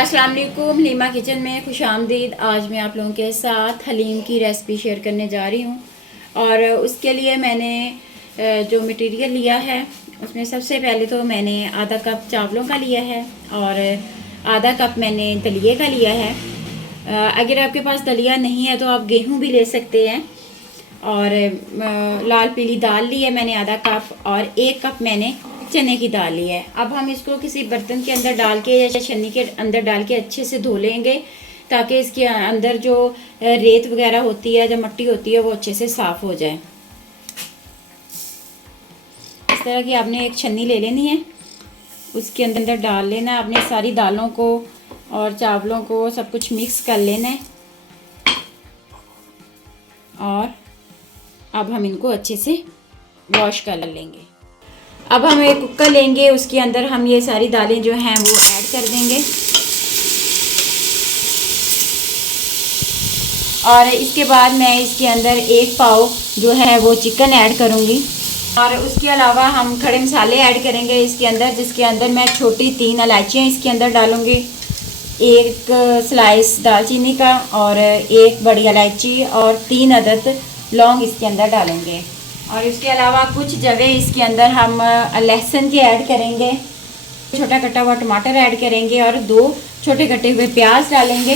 अस्सलाम वालेकुम, हलीमा किचन में खुशामदीद। आज मैं आप लोगों के साथ हलीम की रेसिपी शेयर करने जा रही हूँ। और उसके लिए मैंने जो मटेरियल लिया है उसमें सबसे पहले तो मैंने आधा कप चावलों का लिया है और आधा कप मैंने दलिए का लिया है। अगर आपके पास दलिया नहीं है तो आप गेहूँ भी ले सकते हैं। और लाल पीली दाल ली है मैंने आधा कप, और 1 कप मैंने चने की दाल ली है। अब हम इसको किसी बर्तन के अंदर डाल के या छन्नी के अंदर डाल के अच्छे से धो लेंगे, ताकि इसके अंदर जो रेत वगैरह होती है, जो मिट्टी होती है, वो अच्छे से साफ़ हो जाए। इस तरह की आपने एक छन्नी ले लेनी है, उसके अंदर डाल लेना है अपने सारी दालों को और चावलों को, सब कुछ मिक्स कर लेना है। और अब हम इनको अच्छे से वॉश कर लेंगे। अब हम एक कुकर लेंगे, उसके अंदर हम ये सारी दालें जो हैं वो ऐड कर देंगे। और इसके बाद मैं इसके अंदर 1 पाव जो है वो चिकन ऐड करूँगी। और उसके अलावा हम खड़े मसाले ऐड करेंगे इसके अंदर, जिसके अंदर मैं छोटी 3 इलायचियाँ इसके अंदर डालूँगी, 1 स्लाइस दालचीनी का और 1 बड़ी इलायची और 3 अदद लौंग इसके अंदर डालेंगे। और इसके अलावा कुछ जवे इसके अंदर हम लहसुन के ऐड करेंगे, छोटा कटा हुआ टमाटर ऐड करेंगे और 2 छोटे कटे हुए प्याज डालेंगे।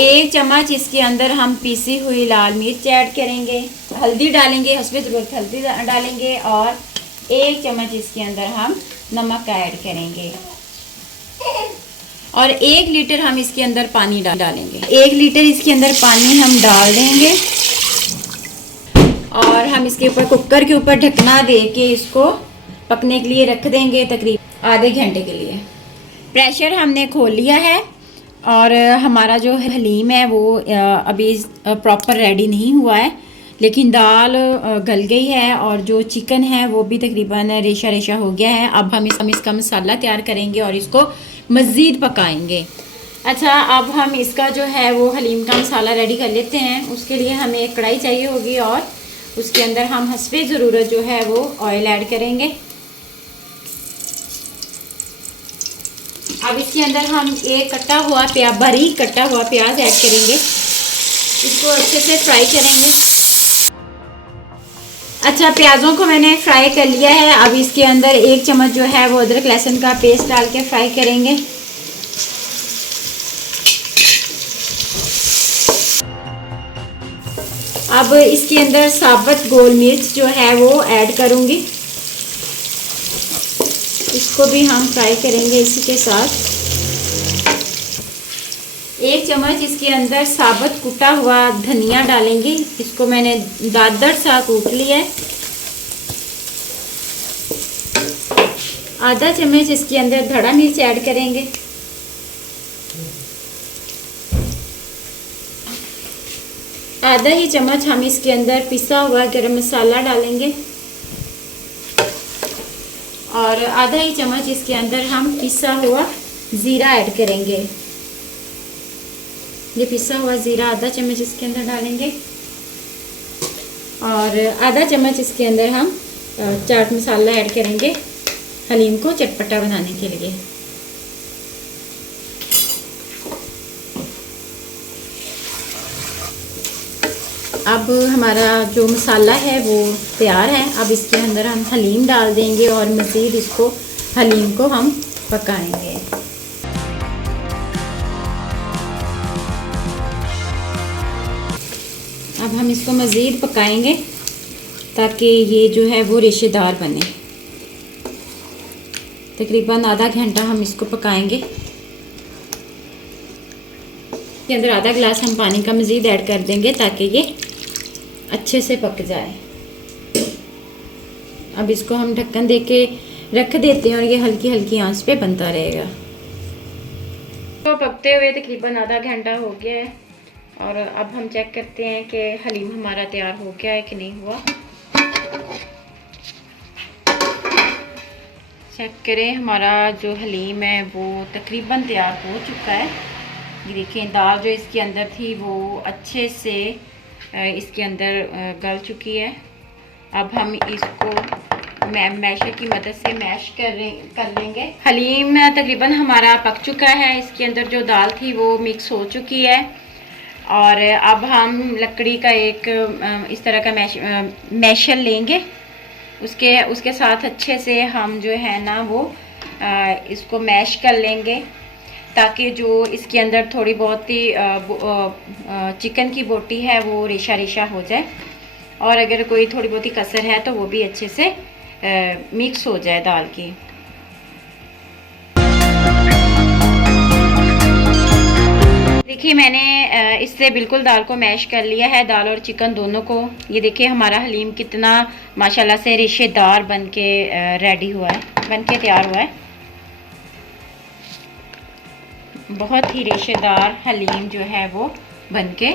1 चम्मच इसके अंदर हम पीसी हुई लाल मिर्च ऐड करेंगे। हल्दी डालेंगे, हस्बे ज़रूरत हल्दी डालेंगे। और 1 चम्मच इसके अंदर हम नमक ऐड करेंगे। और 1 लीटर हम इसके अंदर पानी डालेंगे। 1 लीटर इसके अंदर पानी हम डाल देंगे और हम इसके ऊपर कुकर के ऊपर ढकना दे के इसको पकने के लिए रख देंगे, तकरीबन आधे घंटे के लिए। प्रेशर हमने खोल लिया है और हमारा जो हलीम है वो अभी प्रॉपर रेडी नहीं हुआ है, लेकिन दाल गल गई है और जो चिकन है वो भी तकरीबन रेशा रेशा हो गया है। अब हम इसका मसाला तैयार करेंगे और इसको मज़ीद पकाएंगे। अच्छा, अब हम इसका जो है वो हलीम का मसाला रेडी कर लेते हैं। उसके लिए हमें एक कढ़ाई चाहिए होगी और उसके अंदर हम हस्बे ज़रूरत जो है वो ऑयल ऐड करेंगे। अब इसके अंदर हम एक बारीक कटा हुआ प्याज ऐड करेंगे, इसको अच्छे से फ्राई करेंगे। अच्छा, प्याज़ों को मैंने फ्राई कर लिया है। अब इसके अंदर 1 चम्मच जो है वो अदरक लहसुन का पेस्ट डाल के फ्राई करेंगे। अब इसके अंदर साबुत गोल मिर्च जो है वो ऐड करूँगी, इसको भी हम फ्राई करेंगे इसी के साथ। 1 चम्मच इसके अंदर साबुत कुटा हुआ धनिया डालेंगे, इसको मैंने दादर सा कूट लिया है। आधा चम्मच इसके अंदर धड़ा मिर्च ऐड करेंगे। आधा ही चम्मच हम इसके अंदर पिसा हुआ गरम मसाला डालेंगे और आधा ही चम्मच इसके अंदर हम पिसा हुआ ज़ीरा ऐड करेंगे। ये पिसा हुआ ज़ीरा आधा चम्मच इसके अंदर डालेंगे और आधा चम्मच इसके अंदर हम चाट मसाला ऐड करेंगे हलीम को चटपटा बनाने के लिए। अब हमारा जो मसाला है वो तैयार है। अब इसके अंदर हम हलीम डाल देंगे और मज़ीद इसको हलीम को हम पकाएंगे। अब हम इसको मज़ीद पकाएंगे ताकि ये जो है वो रेशेदार बने। तकरीबन आधा घंटा हम इसको पकाएंगे। इसके अंदर आधा गिलास हम पानी का मज़ीद ऐड कर देंगे ताकि ये अच्छे से पक जाए। अब इसको हम ढक्कन दे के रख देते हैं और ये हल्की हल्की आंच पे बनता रहेगा। तो पकते हुए तकरीबन आधा घंटा हो गया है और अब हम चेक करते हैं कि हलीम हमारा तैयार हो गया है कि नहीं हुआ। चेक करें, हमारा जो हलीम है वो तकरीबन तैयार हो चुका है। ये देखें, दाल जो इसके अंदर थी वो अच्छे से इसके अंदर गल चुकी है। अब हम इसको मैशर की मदद से मैश कर लेंगे। हलीम तकरीबन हमारा पक चुका है, इसके अंदर जो दाल थी वो मिक्स हो चुकी है। और अब हम लकड़ी का एक इस तरह का मैशर लेंगे, उसके साथ अच्छे से हम जो है ना वो इसको मैश कर लेंगे, ताकि जो इसके अंदर थोड़ी बहुत ही चिकन की बोटी है वो रेशा रेशा हो जाए, और अगर कोई थोड़ी बहुत ही कसर है तो वो भी अच्छे से मिक्स हो जाए दाल की। देखिए मैंने इससे बिल्कुल दाल को मैश कर लिया है, दाल और चिकन दोनों को। ये देखिए हमारा हलीम कितना माशाल्लाह से रेशेदार बन के रेडी हुआ है, बन के तैयार हुआ है। बहुत ही रेशेदार हलीम जो है वो बन के